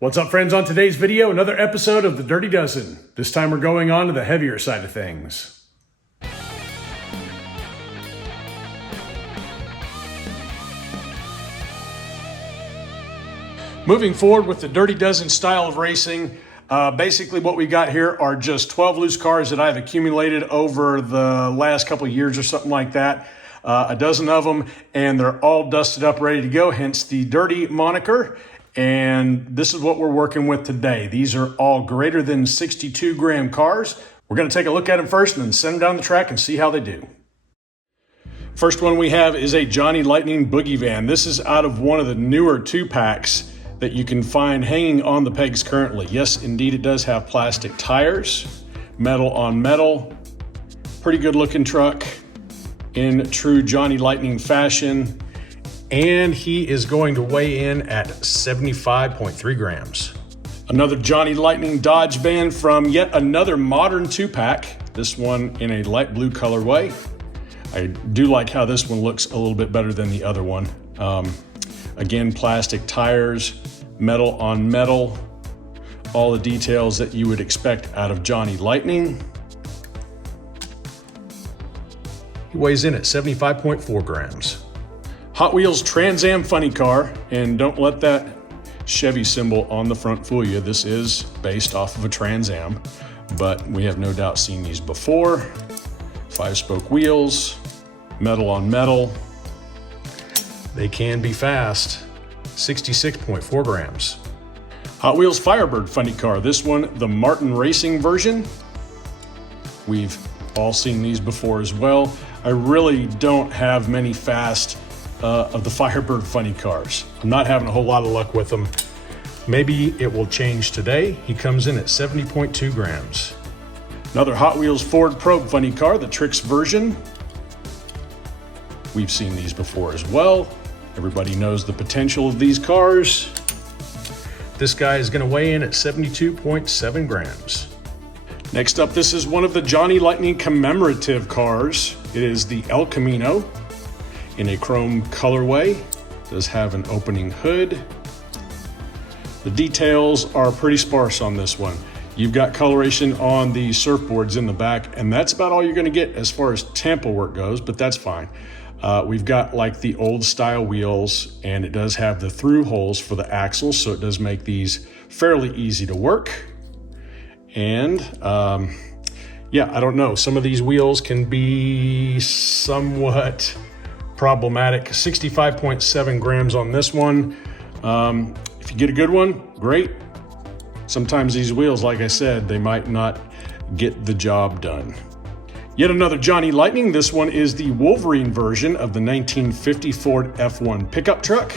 What's up, friends? On today's video, another episode of the Dirty Dozen. This time we're going on to the heavier side of things. Moving forward with the Dirty Dozen style of racing, basically what we got here are just 12 loose cars that I've accumulated over the last couple of years or something like that. A dozen of them, and they're all dusted up, ready to go, hence the Dirty moniker. And this is what we're working with today. These are all greater than 62 gram cars. We're going to take a look at them first and then send them down the track and see how they do. First one we have is a Johnny Lightning Boogie Van. This is out of one of the newer 2-packs that you can find hanging on the pegs currently. Yes, indeed, it does have plastic tires, metal on metal, pretty good looking truck in true Johnny Lightning fashion. And he is going to weigh in at 75.3 grams. Another Johnny Lightning Dodge van from yet another modern 2-pack, this one in a light blue colorway. I do like how this one looks a little bit better than the other one. Again, plastic tires, metal on metal, all the details that you would expect out of Johnny Lightning. He weighs in at 75.4 grams. Hot Wheels Trans Am funny car, and don't let that Chevy symbol on the front fool you. This is based off of a Trans Am, but we have no doubt seen these before. 5-spoke wheels, metal on metal. They can be fast. 66.4 grams. Hot Wheels Firebird funny car. This one, the Martin Racing version. We've all seen these before as well. I really don't have many fast of the Firebird funny cars. I'm not having a whole lot of luck with them. Maybe it will change today. He comes in at 70.2 grams. Another Hot Wheels Ford Probe funny car, the Trix version. We've seen these before as well. Everybody knows the potential of these cars. This guy is going to weigh in at 72.7 grams. Next up, this is one of the Johnny Lightning commemorative cars. It is the El Camino in a chrome colorway. It does have an opening hood. The details are pretty sparse on this one. You've got coloration on the surfboards in the back, and that's about all you're going to get as far as tampo work goes, but that's fine. We've got like the old style wheels, and it does have the through holes for the axles, so it does make these fairly easy to work. And yeah, I don't know. Some of these wheels can be somewhat problematic. 65.7 grams on this one. If you get a good one, great. Sometimes these wheels, like I said, they might not get the job done. Yet another Johnny Lightning. This one is the Wolverine version of the 1950 Ford F1 pickup truck.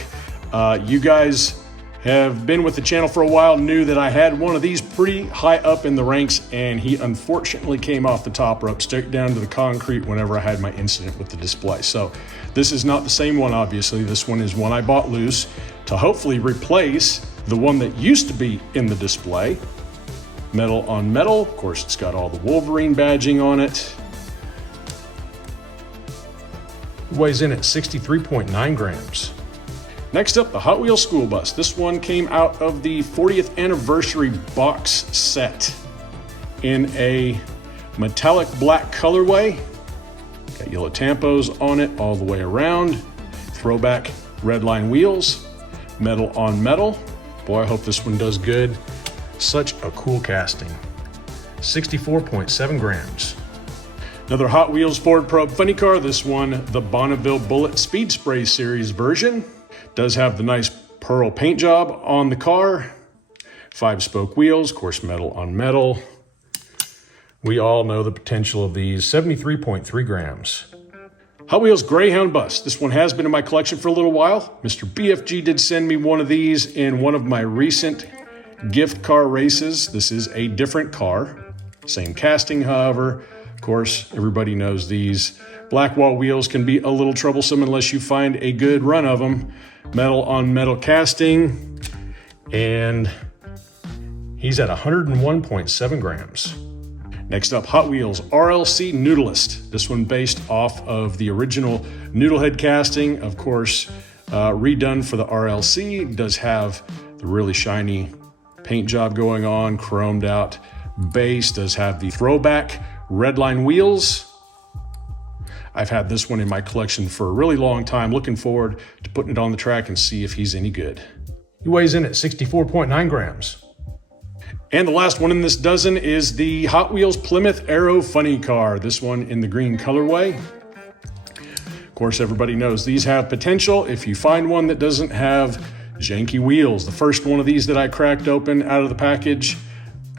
You guys have been with the channel for a while, knew that I had one of these pretty high up in the ranks, and he unfortunately came off the top rope straight down to the concrete whenever I had my incident with the display. So this is not the same one, obviously. This one is one I bought loose to hopefully replace the one that used to be in the display. Metal on metal. Of course, it's got all the Wolverine badging on it. It weighs in at 63.9 grams. Next up, the Hot Wheels School Bus. This one came out of the 40th anniversary box set in a metallic black colorway. Got yellow tampos on it all the way around. Throwback red line wheels, metal on metal. Boy, I hope this one does good. Such a cool casting. 64.7 grams. Another Hot Wheels Ford Probe funny car. This one, the Bonneville Bullet Speed Spray Series version. Does have the nice pearl paint job on the car. 5-spoke wheels, of course, metal on metal. We all know the potential of these. 73.3 grams. Hot Wheels Greyhound Bus. This one has been in my collection for a little while. Mr. BFG did send me one of these in one of my recent gift car races. This is a different car. Same casting, however. Of course, everybody knows these black wall wheels can be a little troublesome unless you find a good run of them. Metal on metal casting, and he's at 101.7 grams. Next up, Hot Wheels RLC Noodleist. This one based off of the original Noodlehead casting, of course, redone for the RLC. It does have the really shiny paint job going on, chromed out base, does have the throwback redline wheels. I've had this one in my collection for a really long time. Looking forward to putting it on the track and see if he's any good. He weighs in at 64.9 grams. And the last one in this dozen is the Hot Wheels Plymouth Arrow Funny Car. This one in the green colorway. Of course, everybody knows these have potential if you find one that doesn't have janky wheels. The first one of these that I cracked open out of the package,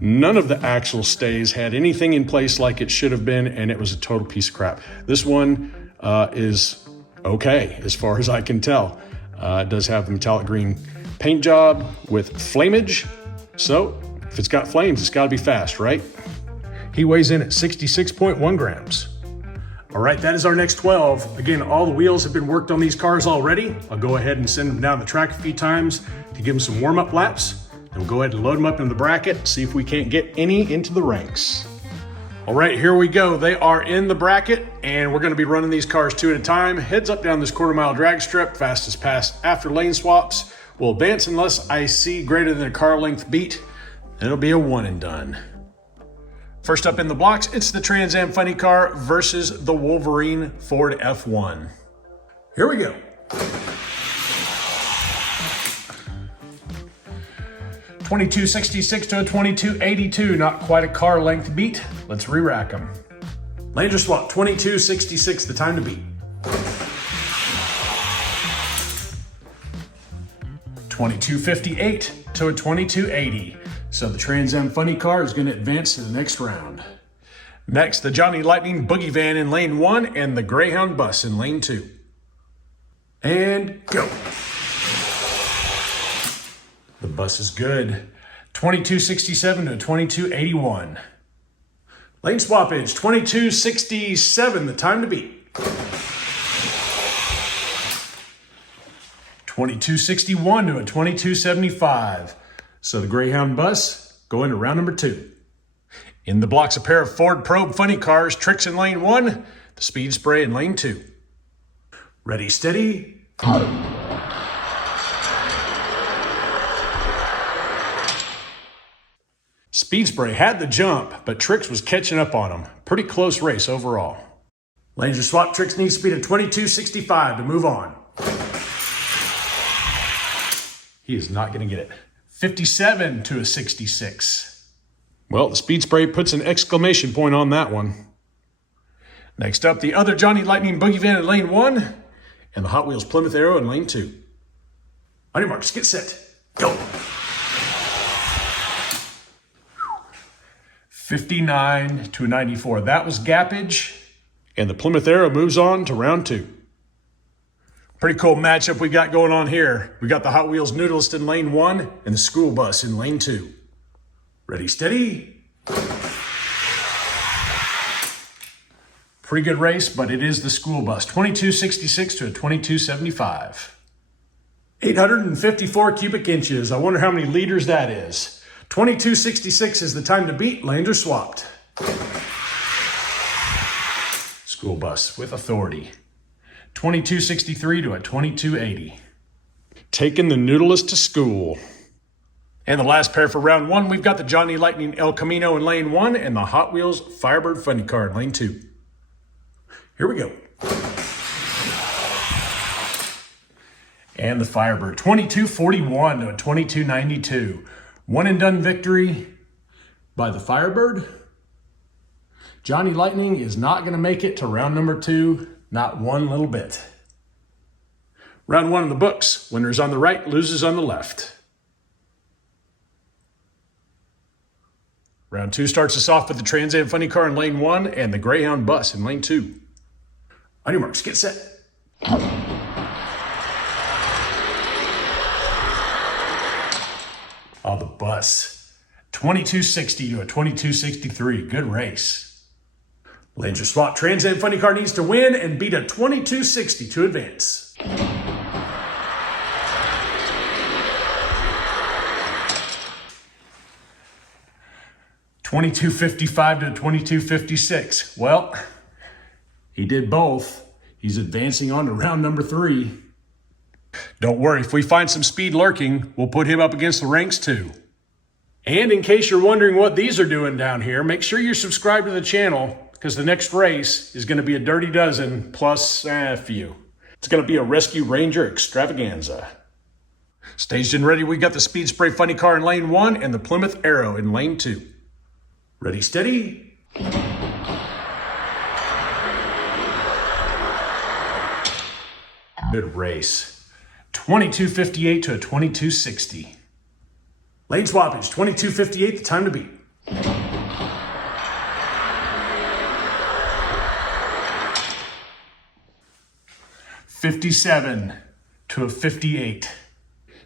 none of the axle stays had anything in place like it should have been, and it was a total piece of crap. This one is okay as far as I can tell. It does have the metallic green paint job with flamage, so if it's got flames, it's got to be fast, right? He weighs in at 66.1 grams. All right, that is our next 12. Again, all the wheels have been worked on these cars already. I'll go ahead and send them down the track a few times to give them some warm-up laps. Then we'll go ahead and load them up in the bracket, see if we can't get any into the ranks. All right, here we go. They are in the bracket, and we're gonna be running these cars two at a time. Heads up down this quarter-mile drag strip, fastest pass after lane swaps. We'll advance unless I see greater than a car length beat. It'll be a one and done. First up in the blocks, it's the Trans Am Funny Car versus the Wolverine Ford F1. Here we go. 2266 to a 2282, not quite a car length beat. Let's re-rack them. Lander swap, 2266, the time to beat. 2258 to a 2280. So the Trans Am Funny Car is going to advance to the next round. Next, the Johnny Lightning Boogie Van in lane 1 and the Greyhound Bus in lane 2. And go. The bus is good. 2267 to 2281. Lane swappage, 2267, the time to beat. 2261 to a 2275. So the Greyhound Bus go into round number 2. In the blocks, a pair of Ford Probe Funny Cars, Tricks in lane 1, the Speed Spray in lane 2. Ready, steady, go. Speed Spray had the jump, but Tricks was catching up on him. Pretty close race overall. Lanes are swapped. Tricks needs speed of 2265 to move on. He is not going to get it. 57 to a 66. Well, the Speed Spray puts an exclamation point on that one. Next up, the other Johnny Lightning Boogie Van in lane 1 and the Hot Wheels Plymouth Arrow in lane 2. On your marks, get set, go. 59 to a 94. That was gappage, and the Plymouth Arrow moves on to round 2. Pretty cool matchup we got going on here. We got the Hot Wheels Noodlist in lane 1 and the School Bus in lane 2. Ready, steady. Pretty good race, but it is the School Bus. 2266 to a 2275. 854 cubic inches. I wonder how many liters that is. 2266 is the time to beat. Lanes are swapped. School Bus with authority. 2263 to a 2280. Taking the Noodlist to school. And the last pair for round 1, we've got the Johnny Lightning El Camino in lane 1 and the Hot Wheels Firebird Funny Car in lane 2. Here we go. And the Firebird, 2241 to a 2292. One and done victory by the Firebird. Johnny Lightning is not going to make it to round number 2. Not one little bit. Round 1 in the books. Winners on the right, losers on the left. Round 2 starts us off with the Trans Am Funny Car in lane 1 and the Greyhound Bus in lane 2. On your marks, get set. Oh, the Bus. 2260 to a 2263. Good race. Lanes are swapped. Trans Am Funny Car needs to win and beat a 2260 to advance. $22.55 to $22.56. Well, he did both. He's advancing on to round number 3. Don't worry, if we find some speed lurking, we'll put him up against the ranks too. And in case you're wondering what these are doing down here, make sure you're subscribed to the channel because the next race is going to be a Dirty Dozen plus a few. It's going to be a Rescue Ranger extravaganza. Staged and ready, we got the Speed Spray Funny Car in lane 1 and the Plymouth Arrow in lane 2. Ready, steady. Good race. 22:58 to a 22:60. Lane swappage, 22:58, the time to beat. $57 to a 58.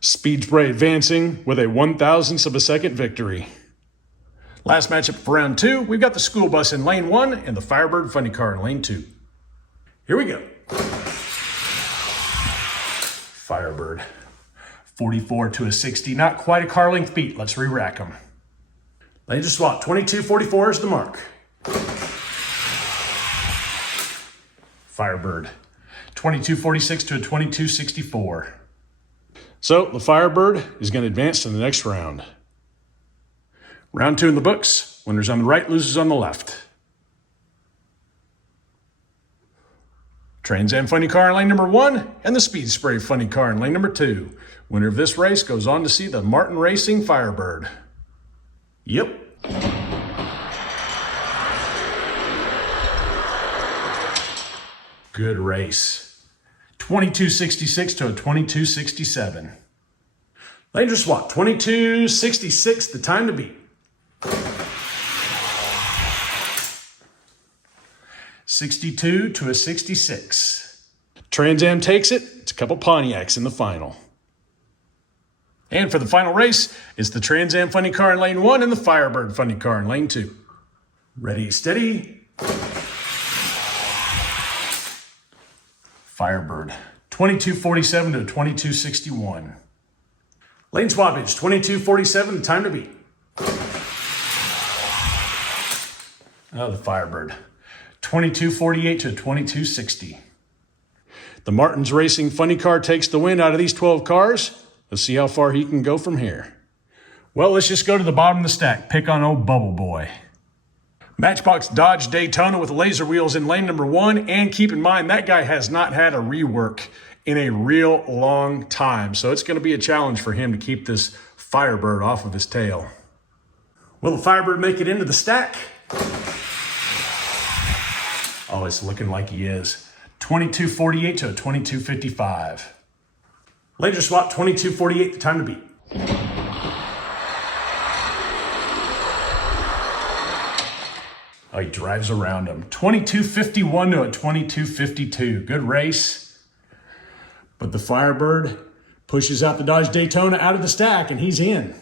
Speed Spray advancing with a 1/1000th of a second victory. Last matchup for round 2, we've got the school bus in lane 1 and the Firebird Funny Car in lane 2. Here we go. Firebird. 44 to a 60, not quite a car length beat. Let's re-rack them. Lanes are swapped, 22:44 is the mark. Firebird. 22:46 to a 22:64. So the Firebird is going to advance to the next round. Round 2 in the books. Winners on the right, losers on the left. Trans Am Funny Car in lane number 1 and the Speed Spray Funny Car in lane number 2. Winner of this race goes on to see the Martin Racing Firebird. Yep. Good race. 22:66 to a 22:67. Lanes are swapped, 22:66, the time to beat. 62 to a 66. Trans Am takes it. It's a couple Pontiacs in the final. And for the final race, it's the Trans Am Funny Car in lane 1 and the Firebird Funny Car in lane 2. Ready, steady. Firebird. 22:47 to 22:61. Lane swappage, 22:47, the time to beat. Oh, the Firebird. 22:48 to 22:60. The Martin's Racing Funny Car takes the win out of these 12 cars. Let's see how far he can go from here. Well, let's just go to the bottom of the stack. Pick on old Bubble Boy. Matchbox Dodge Daytona with laser wheels in lane number 1. And keep in mind, that guy has not had a rework in a real long time. So it's going to be a challenge for him to keep this Firebird off of his tail. Will the Firebird make it into the stack? Oh, it's looking like he is. 22:48 to a 22:55. Laser swap, 22:48, the time to beat. Oh, he drives around him. 22:51 to a 22:52. Good race. But the Firebird pushes out the Dodge Daytona out of the stack, and he's in.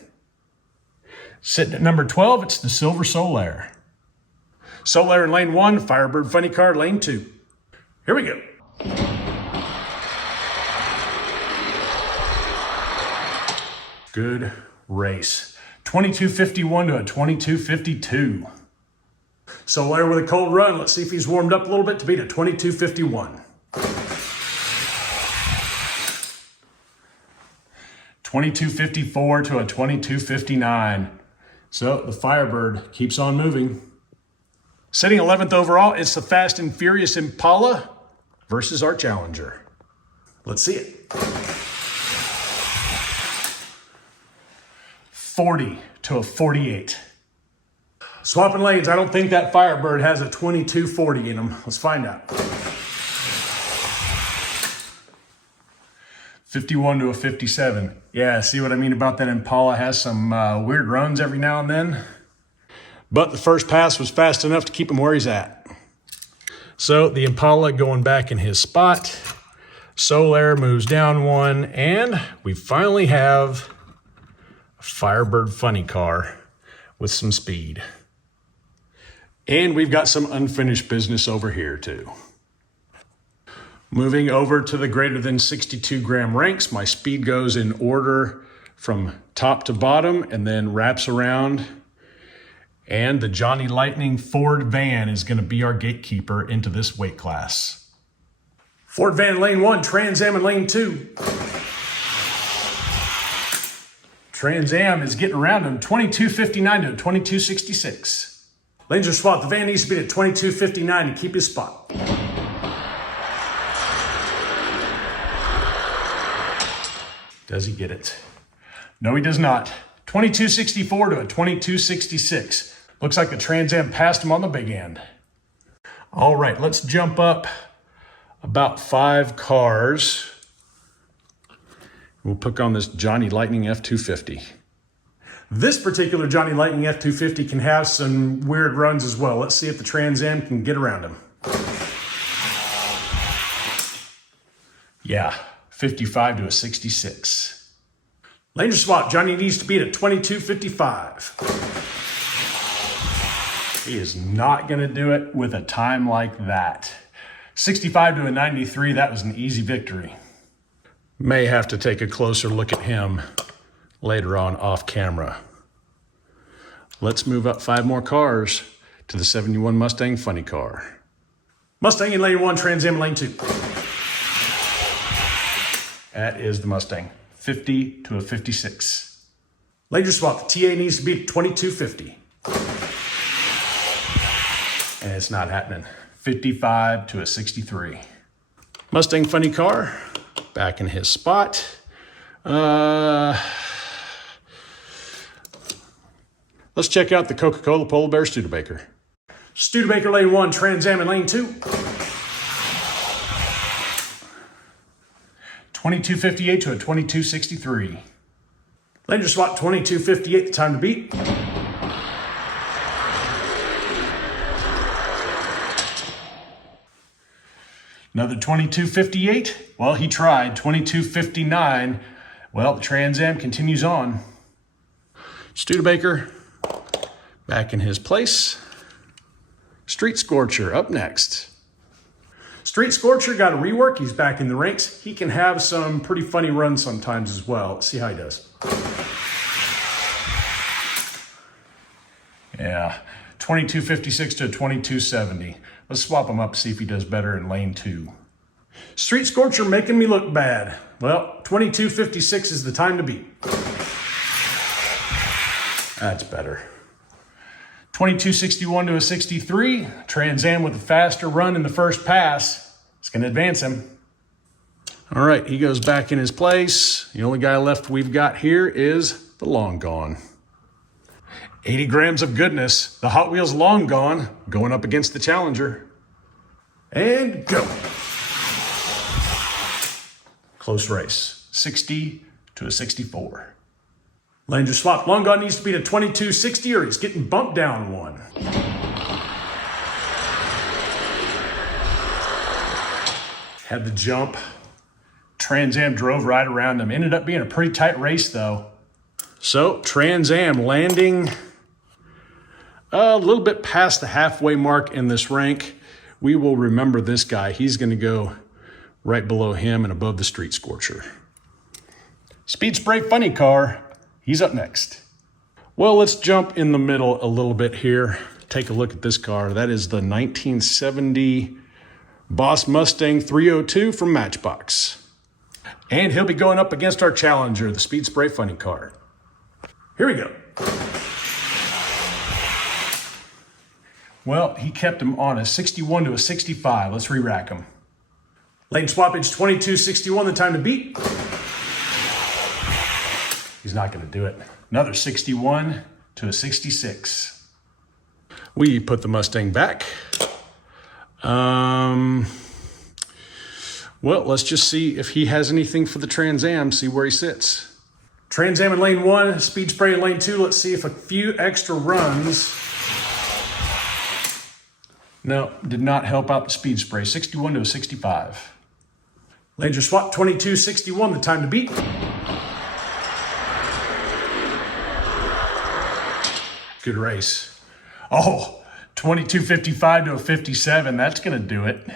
Sitting at number 12, it's the Silver Solaire. Solaire in lane 1, Firebird Funny Car lane 2. Here we go. Good race. 22:51 to a 22:52. Solaire with a cold run. Let's see if he's warmed up a little bit to beat a 22:51. 22:54 to a 22:59. So the Firebird keeps on moving. Sitting 11th overall, it's the Fast and Furious Impala versus our challenger. Let's see it. 40 to a 48. Swapping lanes, I don't think that Firebird has a 22:40 in him. Let's find out. 51 to a 57. Yeah, see what I mean about that Impala? Has some weird runs every now and then. But the first pass was fast enough to keep him where he's at. So the Impala going back in his spot. Solaire moves down one, and we finally have a Firebird Funny Car with some speed. And we've got some unfinished business over here too. Moving over to the greater than 62 gram ranks, my speed goes in order from top to bottom and then wraps around. And the Johnny Lightning Ford van is going to be our gatekeeper into this weight class. Ford van lane 1, Trans Am in lane 2. Trans Am is getting around him, 22.59 to 22.66. Lanes are swapped. The van needs to be at 22.59 to keep his spot. Does he get it? No, he does not. 22.64 to a 22.66. Looks like the Trans Am passed him on the big end. All right, let's jump up about 5 cars. We'll pick on this Johnny Lightning F250. This particular Johnny Lightning F250 can have some weird runs as well. Let's see if the Trans Am can get around him. Yeah, 55 to a 66. Laner swap, Johnny needs to beat at 22.55. He is not gonna do it with a time like that. 65 to a 93, that was an easy victory. May have to take a closer look at him later on off camera. Let's move up 5 more cars to the 71 Mustang Funny Car. Mustang in lane 1, Trans Am in lane 2. That is the Mustang, 50 to a 56. Laser swap, the TA needs to be 22.50. And it's not happening, 55 to a 63. Mustang Funny Car, back in his spot. Let's check out the Coca-Cola Polar Bear Studebaker. Studebaker lane 1, Trans Am in lane 2. 22.58 to a 22.63. Laser swap, 22.58, the time to beat. Another 22.58. Well, he tried. 22.59. Well, the Trans Am continues on. Studebaker back in his place. Street Scorcher up next. Street Scorcher got a rework. He's back in the ranks. He can have some pretty funny runs sometimes as well. Let's see how he does. Yeah, 22.56 to 22.70. Let's swap him up, see if he does better in lane 2. Street Scorcher making me look bad. Well, 22.56 is the time to beat. That's better. 22.61 to a 63. Trans Am with a faster run in the first pass. It's going to advance him. All right, he goes back in his place. The only guy left we've got here is the Long Gone. 80 grams of goodness. The Hot Wheels Long Gone going up against the Challenger. And go. Close race. 60 to a 64. Langer swap. Long Gone needs to beat a 22.60 or he's getting bumped down 1. Had the jump. Trans Am drove right around him. Ended up being a pretty tight race though. So Trans Am landing a little bit past the halfway mark in this rank. We will remember this guy. He's going to go right below him and above the Street Scorcher. Speed Spray Funny Car. He's up next. Well, let's jump in the middle a little bit here. Take a look at this car. That is the 1970 Boss Mustang 302 from Matchbox. And he'll be going up against our Challenger, the Speed Spray Funny Car. Here we go. Well, he kept him on a 61 to a 65. Let's re-rack him. Lane swappage 22.61, the time to beat. He's not going to do it. Another 61 to a 66. We put the Mustang back. Well, let's just see if he has anything for the Trans Am, see where he sits. Trans Am in lane 1, Speed Spray in lane 2. Let's see if a few extra runs. No, did not help out the Speed Spray. 61 to a 65. Langer swap 22.61, the time to beat. Good race. Oh, 22.55 to a 57. That's going to do it.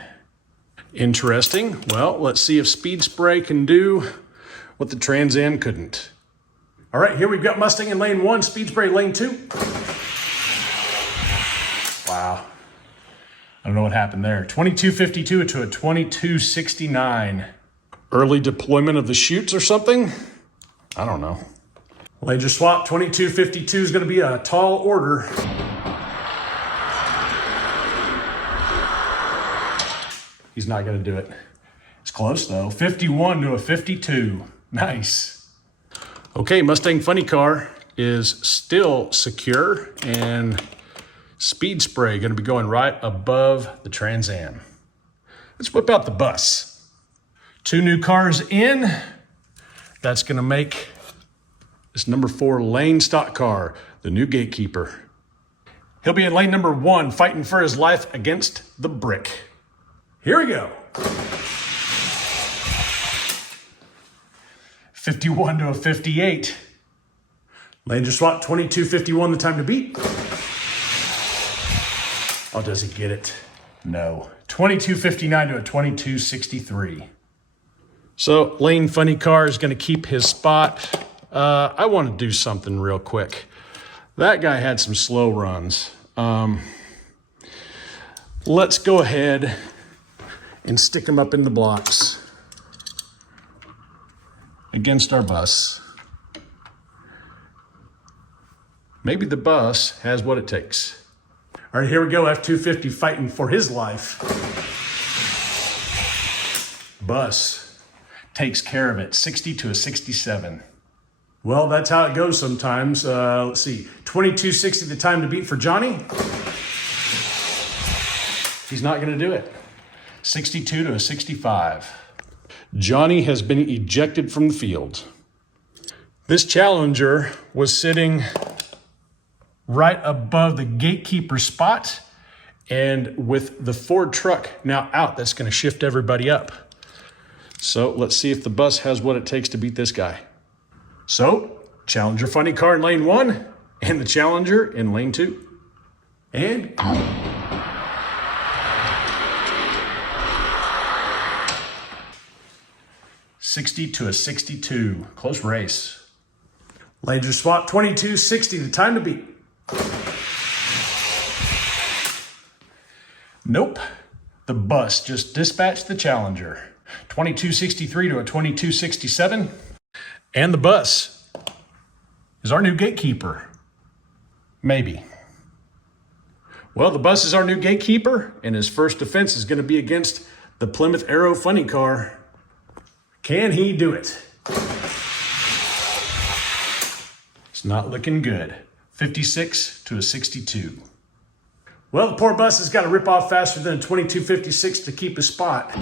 Interesting. Well, let's see if Speed Spray can do what the Trans Am couldn't. All right, here we've got Mustang in lane 1, Speed Spray lane 2. Wow. I don't know what happened there. 22.52 to a 22.69. Early deployment of the chutes or something? I don't know. Laser swap 2252 is going to be a tall order. He's not going to do it. It's close though. 51 to a 52. Nice. Okay, Mustang Funny Car is still secure, and speed spray going to be going right above the Trans Am. Let's whip out the bus. 2 new cars in. That's going to make this number 4 lane stock car the new gatekeeper. He'll be in lane number 1, fighting for his life against the brick. Here we go. 51 to a 58. Laser swap 2251, the time to beat. Oh, does he get it? No. 2259 to a 2263. So Lane Funny Car is going to keep his spot. I want to do something real quick. That guy had some slow runs. Let's go ahead and stick him up in the blocks against our bus. Maybe the bus has what it takes. All right, here we go. F-250 fighting for his life. Bus takes care of it. 60 to a 67. Well, that's how it goes sometimes. Let's see. 2260 the time to beat for Johnny. He's not going to do it. 62 to a 65. Johnny has been ejected from the field. This Challenger was sitting right above the gatekeeper spot, and with the Ford truck now out, that's going to shift everybody up. So let's see if the bus has what it takes to beat this guy. So Challenger Funny Car in lane 1 and the Challenger in lane 2. And go. 60 to a 62. Close race. Laser swap 2260, the time to beat. Nope. The bus just dispatched the Challenger. 2263 to a 2267. And the bus is our new gatekeeper. Maybe. Well, the bus is our new gatekeeper, and his first defense is going to be against the Plymouth Arrow Funny Car. Can he do it? It's not looking good. 56 to a 62. Well, the poor bus has got to rip off faster than a 2256 to keep his spot.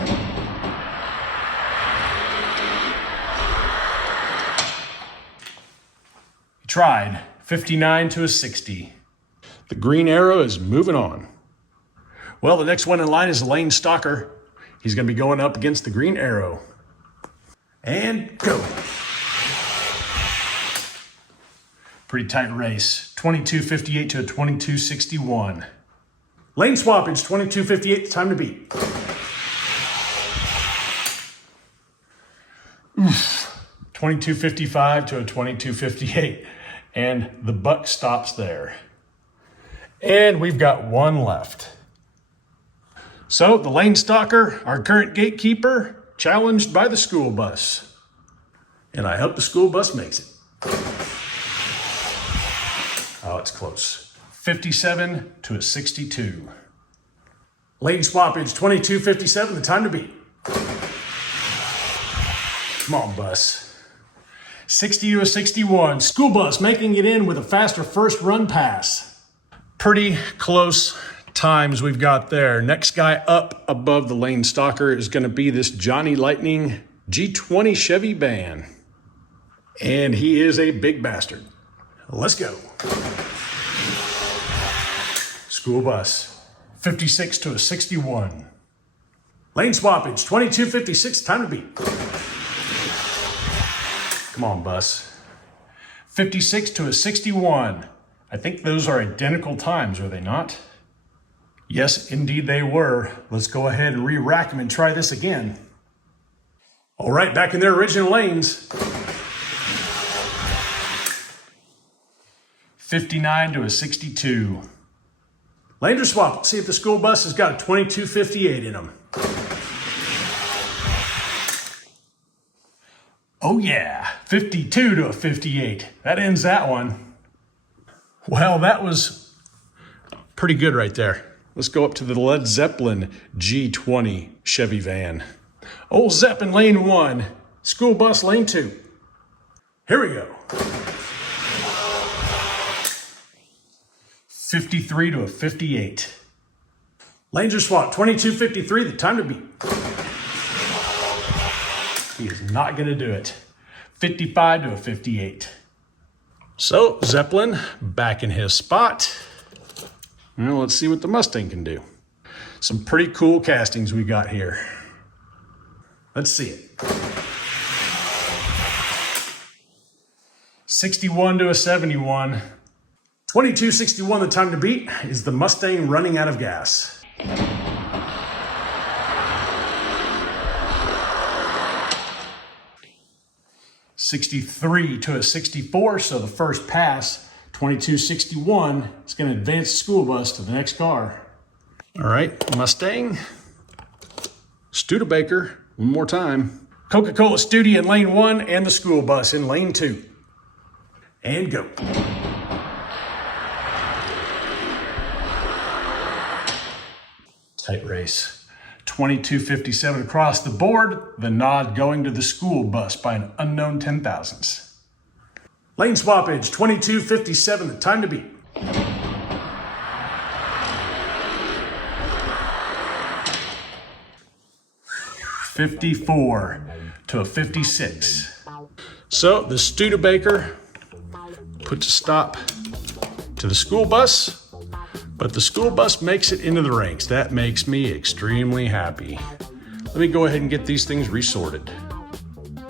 He tried. 59 to a 60. The Green Arrow is moving on. Well, the next one in line is the Lane Stalker. He's going to be going up against the Green Arrow. And go. Pretty tight race. 2258 to a 2261. Lane swappage, 2258, time to beat. Oof. 2255 to a 2258. And the buck stops there. And we've got one left. So the Lane Stalker, our current gatekeeper, challenged by the school bus. And I hope the school bus makes it. Oh, it's close. 57 to a 62. Lane swappage, 2257, the time to beat. Come on, bus. 60 to a 61. School bus making it in with a faster first run pass. Pretty close times we've got there. Next guy up above the Lane Stalker is going to be this Johnny Lightning G20 Chevy van. And he is a big bastard. Let's go. School bus, 56 to a 61. Lane swappage, 2256, time to beat. Come on, bus. 56 to a 61. I think those are identical times, are they not? Yes, indeed they were. Let's go ahead and re-rack them and try this again. All right, back in their original lanes. 59 to a 62. Laser swap. Let's see if the school bus has got a 2258 in them. Oh yeah, 52 to a 58. That ends that one. Well, that was pretty good right there. Let's go up to the Led Zeppelin G20 Chevy van. Old Zeppelin lane 1, school bus lane 2. Here we go. 53 to a 58. Lanes are swapped, 22:53, the time to beat. He is not gonna do it. 55 to a 58. So Zeppelin back in his spot. Now let's see what the Mustang can do. Some pretty cool castings we got here. Let's see it. 61 to a 71. 22:61, the time to beat. Is the Mustang running out of gas? $63 to a 64, so the first pass, 22:61, is going to advance the school bus to the next car. All right, Mustang, Studebaker, one more time. Coca-Cola Studi in lane 1 and the school bus in lane 2. And go. Tight race. 22:57 across the board, the nod going to the school bus by an unknown 10 thousandths. Lane swappage, 22:57, the time to beat. $54 to a 56. So the Studebaker puts a stop to the school bus. But the school bus makes it into the ranks. That makes me extremely happy. Let me go ahead and get these things resorted.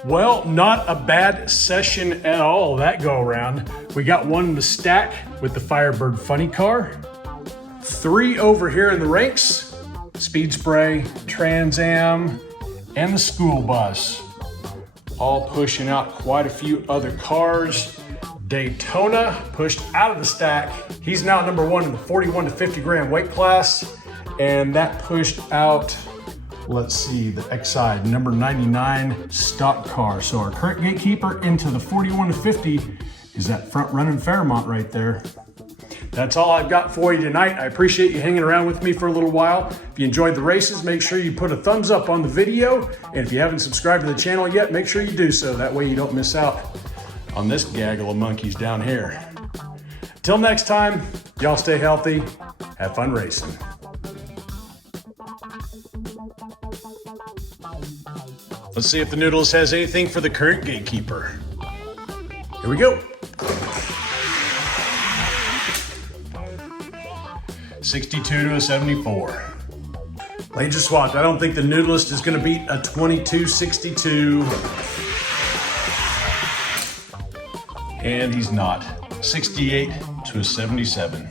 Well, not a bad session at all that go around. We got one in the stack with the Firebird Funny Car. 3 over here in the ranks. Speed Spray, Trans Am, and the school bus. All pushing out quite a few other cars. Daytona pushed out of the stack. He's now number 1 in the 41 to 50 gram weight class. And that pushed out, let's see, the XI number 99 stock car. So our current gatekeeper into the 41 to 50 is that front running Fairmont right there. That's all I've got for you tonight. I appreciate you hanging around with me for a little while. If you enjoyed the races, make sure you put a thumbs up on the video. And if you haven't subscribed to the channel yet, make sure you do so. That way you don't miss out on this gaggle of monkeys down here. Till next time, y'all stay healthy, have fun racing. Let's see if the Noodles has anything for the current gatekeeper. Here we go. 62 to a 74. Lanes are swapped. I don't think the Noodlist is gonna beat a 22:62. And he's not. 68 to a 77.